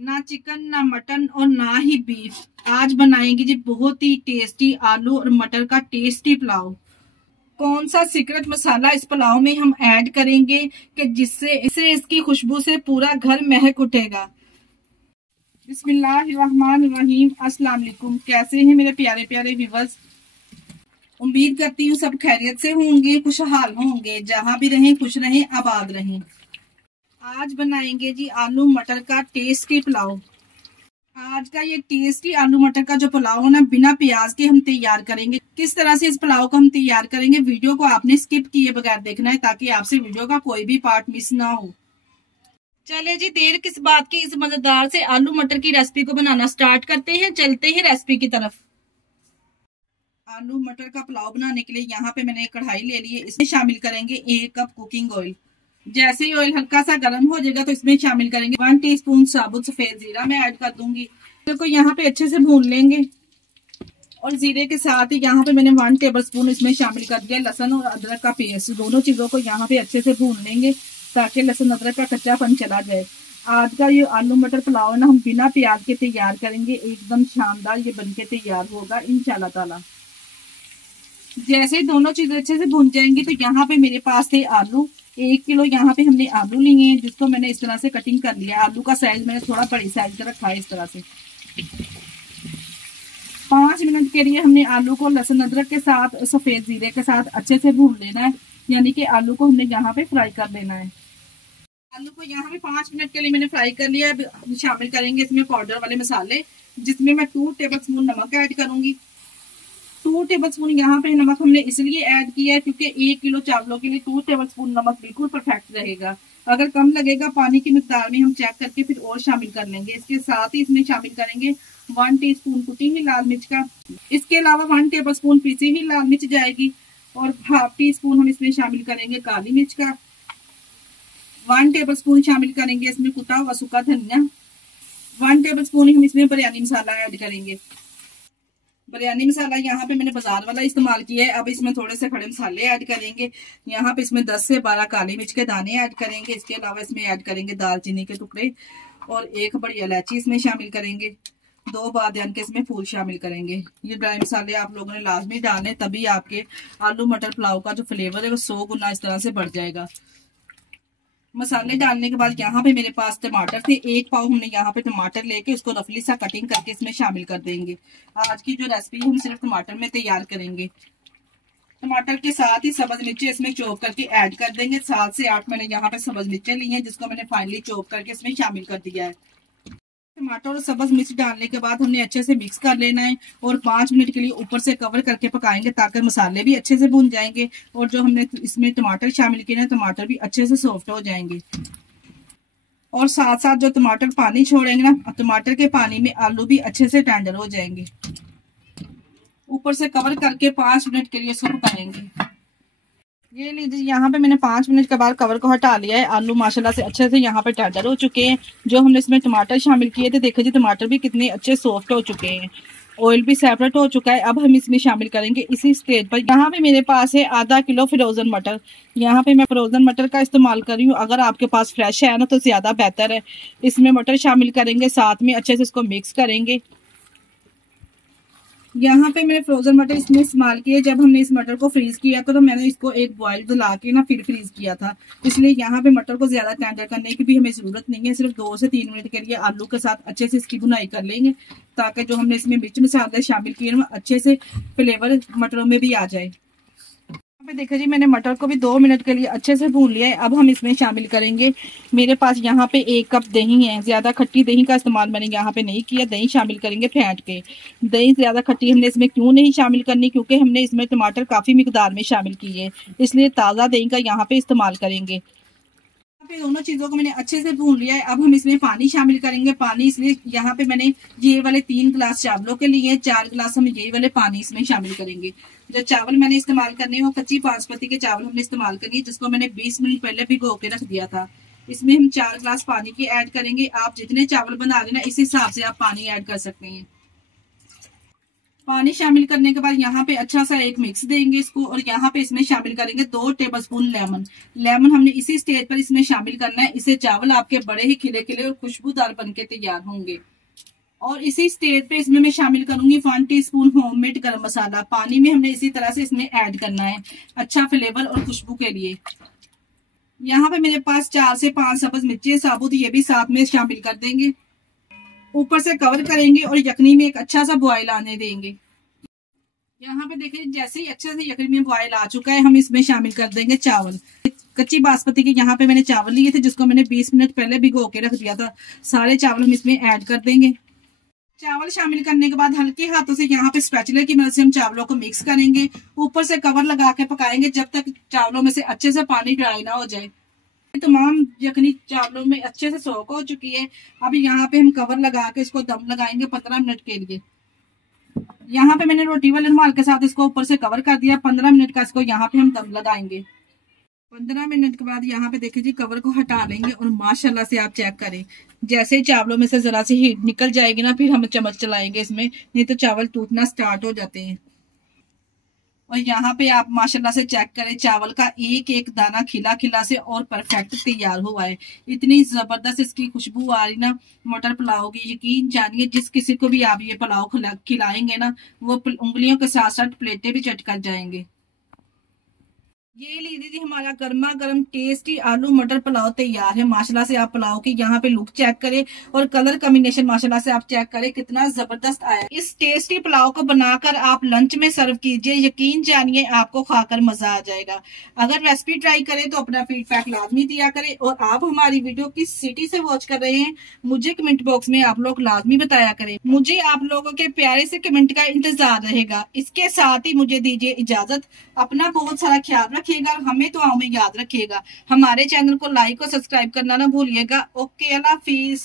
ना चिकन ना मटन और ना ही बीफ। आज बनाएंगे जी बहुत ही टेस्टी आलू और मटर का टेस्टी पुलाव। कौन सा सीक्रेट मसाला इस पुलाव में हम ऐड करेंगे कि जिससे इसकी खुशबू से पूरा घर महक उठेगा। बिस्मिल्लाहिर्रहमानिर्रहीम। अस्सलाम वालेकुम। कैसे हैं मेरे प्यारे प्यारे व्यूअर्स। उम्मीद करती हूँ सब खैरियत से होंगे, खुशहाल होंगे, जहां भी रहें खुश रहें, आबाद रहें। आज बनाएंगे जी आलू मटर का टेस्टी पुलाव। आज का ये टेस्टी आलू मटर का जो पुलाव है ना, बिना प्याज के हम तैयार करेंगे। किस तरह से इस पुलाव को हम तैयार करेंगे, वीडियो को आपने स्किप किए बगैर देखना है ताकि आपसे वीडियो का कोई भी पार्ट मिस ना हो। चले जी, देर किस बात की, इस मजेदार से आलू मटर की रेसिपी को बनाना स्टार्ट करते हैं। चलते हैं रेसिपी की तरफ। आलू मटर का पुलाव बनाने के लिए यहाँ पे मैंने एक कढ़ाई ले ली है। इसमें शामिल करेंगे 1 कप कुकिंग ऑयल। जैसे ही ऑयल हल्का सा गर्म हो जाएगा तो इसमें शामिल करेंगे 1 टीस्पून साबुत सफेद जीरा मैं ऐड कर दूंगी। तो यहाँ पे अच्छे से भून लेंगे। और जीरे के साथ ही यहाँ पे मैंने 1 टेबलस्पून इसमें शामिल कर दिया लहसुन और अदरक का पेस्ट। दोनों चीजों को यहाँ पे अच्छे से भून लेंगे ताकि लहसुन अदरक का कच्चापन चला जाए। आज का ये आलू मटर पुलाव ना हम बिना प्याज के तैयार करेंगे। एकदम शानदार ये बनके तैयार होगा इंशाल्लाह ताला। जैसे ही दोनों चीजें अच्छे से भून जाएंगी तो यहाँ पे मेरे पास थे आलू। 1 किलो यहाँ पे हमने आलू लिए हैं, जिसको मैंने इस तरह से कटिंग कर लिया। आलू का साइज मैंने थोड़ा बड़ी साइज का रखा है इस तरह से। 5 मिनट के लिए हमने आलू को लहसुन अदरक के साथ सफेद जीरे के साथ अच्छे से भून लेना है, यानी कि आलू को हमने यहाँ पे फ्राई कर लेना है। आलू को यहाँ पे 5 मिनट के लिए मैंने फ्राई कर लिया। शामिल करेंगे इसमें पाउडर वाले मसाले, जिसमें मैं 2 टेबलस्पून नमक ऐड करूंगी। 2 टेबलस्पून यहाँ पे नमक हमने इसलिए ऐड किया है क्योंकि 1 किलो चावलों के लिए 2 टेबलस्पून नमक बिल्कुल परफेक्ट रहेगा। अगर कम लगेगा पानी की मिकदार में हम चेक करके फिर और शामिल कर लेंगे। इसके साथ ही इसमें शामिल करेंगे 1 टीस्पून कुटी हुई लाल मिर्च का। इसके अलावा 1 टेबलस्पून पिसी हुई लाल मिर्च जाएगी और हाफ टी-स्पून हम इसमें शामिल करेंगे काली मिर्च का। 1 टेबलस्पून शामिल करेंगे इसमें कुटा हुआ सूखा धनिया। 1 टेबलस्पून हम इसमें बिरयानी मसाला ऐड करेंगे। बिरयानी मसाला यहाँ पे मैंने बाजार वाला इस्तेमाल किया है। अब इसमें थोड़े से खड़े मसाले ऐड करेंगे। यहाँ पे इसमें 10 से 12 काली मिर्च के दाने ऐड करेंगे। इसके अलावा इसमें ऐड करेंगे दालचीनी के टुकड़े और 1 बड़ी इलायची इसमें शामिल करेंगे। 2 बादियान के इसमें फूल शामिल करेंगे। ये ड्राई मसाले आप लोगों ने लाजमी डालने, तभी आपके आलू मटर पुलाव का जो फ्लेवर है वो 100 गुना इस तरह से बढ़ जाएगा। मसाले डालने के बाद यहाँ पे मेरे पास टमाटर थे। 1 पाव हमने यहाँ पे टमाटर लेके उसको रफली सा कटिंग करके इसमें शामिल कर देंगे। आज की जो रेसिपी हम सिर्फ टमाटर में तैयार करेंगे। टमाटर के साथ ही सब्ज मिर्ची इसमें चॉप करके ऐड कर देंगे। 7 से 8 मैंने यहाँ पे सब्ज मिर्चें ली हैं, जिसको मैंने फाइनली चॉप करके इसमें शामिल कर दिया है। टमाटर और सब्ज मिर्च डालने के बाद हमने अच्छे से मिक्स कर लेना है और 5 मिनट के लिए ऊपर से कवर करके पकाएंगे ताकि मसाले भी अच्छे से भून जाएंगे और जो हमने इसमें टमाटर शामिल किए हैं टमाटर भी अच्छे से सॉफ्ट हो जाएंगे। और साथ साथ जो टमाटर पानी छोड़ेंगे ना, टमाटर के पानी में आलू भी अच्छे से टेंडर हो जाएंगे। ऊपर से कवर करके 5 मिनट के लिए इसको पकाएंगे। ये लीजिए, यहाँ पे मैंने 5 मिनट के बाद कवर को हटा लिया है। आलू माशाल्लाह से अच्छे से यहाँ पे टेंडर हो चुके हैं। जो हमने इसमें टमाटर शामिल किए थे, देखिए जी टमाटर भी कितने अच्छे सॉफ्ट हो चुके हैं। ऑयल भी सेपरेट हो चुका है। अब हम इसमें शामिल करेंगे इसी स्टेज पर। यहाँ पे मेरे पास है आधा किलो फ्रोजन मटर। यहाँ पे मैं फ्रोजन मटर का इस्तेमाल कर रही हूँ। अगर आपके पास फ्रेश है ना तो ज्यादा बेहतर है। इसमें मटर शामिल करेंगे, साथ में अच्छे से इसको मिक्स करेंगे। यहाँ पे मैंने फ्रोजन मटर इसमें इस्तेमाल किए। जब हमने इस मटर को फ्रीज किया तो मैंने इसको एक बॉयल दिला के ना फिर फ्रीज किया था, इसलिए यहाँ पे मटर को ज्यादा टेंडर करने की भी हमें जरूरत नहीं है। सिर्फ 2 से 3 मिनट के लिए आलू के साथ अच्छे से इसकी भुनाई कर लेंगे ताकि जो हमने इसमें मिर्च मसाले शामिल किए हैं अच्छे से फ्लेवर मटरों में भी आ जाए। देखिए जी, मैंने मटर को भी 2 मिनट के लिए अच्छे से भून लिया है। अब हम इसमें शामिल करेंगे, मेरे पास यहाँ पे 1 कप दही है। ज्यादा खट्टी दही का इस्तेमाल मैंने यहाँ पे नहीं किया। दही शामिल करेंगे फेंट के। दही ज्यादा खट्टी हमने इसमें क्यों नहीं शामिल करनी, क्योंकि हमने इसमें टमाटर काफी मिकदार में शामिल किए हैं, इसलिए ताजा दही का यहाँ पे इस्तेमाल करेंगे। दोनों चीजों को मैंने अच्छे से भून लिया है। अब हम इसमें पानी शामिल करेंगे। पानी इसलिए यहाँ पे मैंने ये वाले 3 गिलास चावलों के लिए 4 गिलास हम ये वाले पानी इसमें शामिल करेंगे। जो चावल मैंने इस्तेमाल करने हैं वो कच्ची बासमती के चावल हमने इस्तेमाल करनी, जिसको मैंने 20 मिनट पहले भिगो के रख दिया था। इसमें हम 4 गिलास पानी की ऐड करेंगे। आप जितने चावल बना रहे ना इस हिसाब से आप पानी ऐड कर सकते हैं। पानी शामिल करने के बाद यहाँ पे अच्छा सा एक मिक्स देंगे इसको, और यहाँ पे इसमें शामिल करेंगे 2 टेबलस्पून लेमन। लेमन हमने इसी स्टेज पर इसमें शामिल करना है। इससे चावल आपके बड़े ही खिले खिले और खुशबूदार बनके तैयार होंगे। और इसी स्टेज पे इसमें मैं शामिल करूंगी 1 टीस्पून होममेड गरम मसाला। पानी में हमने इसी तरह से इसमें ऐड करना है, अच्छा फ्लेवर और खुशबू के लिए। यहाँ पे मेरे पास 4 से 5 सब्ज मिर्ची साबुत, ये भी साथ में शामिल कर देंगे। ऊपर से कवर करेंगे और यखनी में एक अच्छा सा बॉयल आने देंगे। यहाँ पे देखिए जैसे ही अच्छे से यखनी में बॉयल आ चुका है, हम इसमें शामिल कर देंगे चावल। कच्ची बासमती के यहाँ पे मैंने चावल लिए थे, जिसको मैंने 20 मिनट पहले भिगो के रख दिया था। सारे चावल हम इसमें ऐड कर देंगे। चावल शामिल करने के बाद हल्के हाथों से यहाँ पे स्पैचुला की मदद से हम चावलों को मिक्स करेंगे। ऊपर से कवर लगा के पकाएंगे जब तक चावलों में से अच्छे से पानी ड्राई ना हो जाए। तमाम यखनी चावलों में अच्छे से सोख हो चुकी है। अब यहाँ पे हम कवर लगा के इसको दम लगाएंगे 15 मिनट के लिए। यहाँ पे मैंने रोटी वाले रुमाल के साथ इसको ऊपर से कवर कर दिया। 15 मिनट का इसको यहाँ पे हम दम लगाएंगे। 15 मिनट के बाद यहाँ पे देखिए जी कवर को हटा लेंगे और माशाल्लाह से आप चेक करें, जैसे ही चावलों में से जरा सी हीट निकल जाएगी ना, फिर हम चम्मच चलाएंगे इसमें, नहीं तो चावल टूटना स्टार्ट हो जाते हैं। और यहाँ पे आप माशाल्लाह से चेक करें, चावल का एक एक दाना खिला खिला से और परफेक्ट तैयार हुआ है। इतनी जबरदस्त इसकी खुशबू आ रही ना मटर पुलाव की, यकीन जानिए जिस किसी को भी आप ये पुलाव खिलाएंगे ना, वो उंगलियों के साथ साथ प्लेटें भी चट कर जाएंगे। ये लीजिए जी हमारा गर्मा गर्म टेस्टी आलू मटर पुलाव तैयार है। माशाल्लाह से आप पुलाव की यहाँ पे लुक चेक करें और कलर कॉम्बिनेशन माशाल्लाह से आप चेक करें कितना जबरदस्त आया। इस टेस्टी पुलाव को बनाकर आप लंच में सर्व कीजिए, यकीन जानिए आपको खाकर मजा आ जाएगा। अगर रेसिपी ट्राई करें तो अपना फीडबैक लाजमी दिया करें। और आप हमारी वीडियो किस सिटी से वॉच कर रहे हैं मुझे कमेंट बॉक्स में आप लोग लाजमी बताया करें। मुझे आप लोगों के प्यारे से कमेंट का इंतजार रहेगा। इसके साथ ही मुझे दीजिए इजाजत। अपना बहुत सारा ख्याल रखिएगा, हमें तो हमें याद रखिएगा। हमारे चैनल को लाइक और सब्सक्राइब करना ना भूलिएगा। ओके, अल्लाह हाफिज।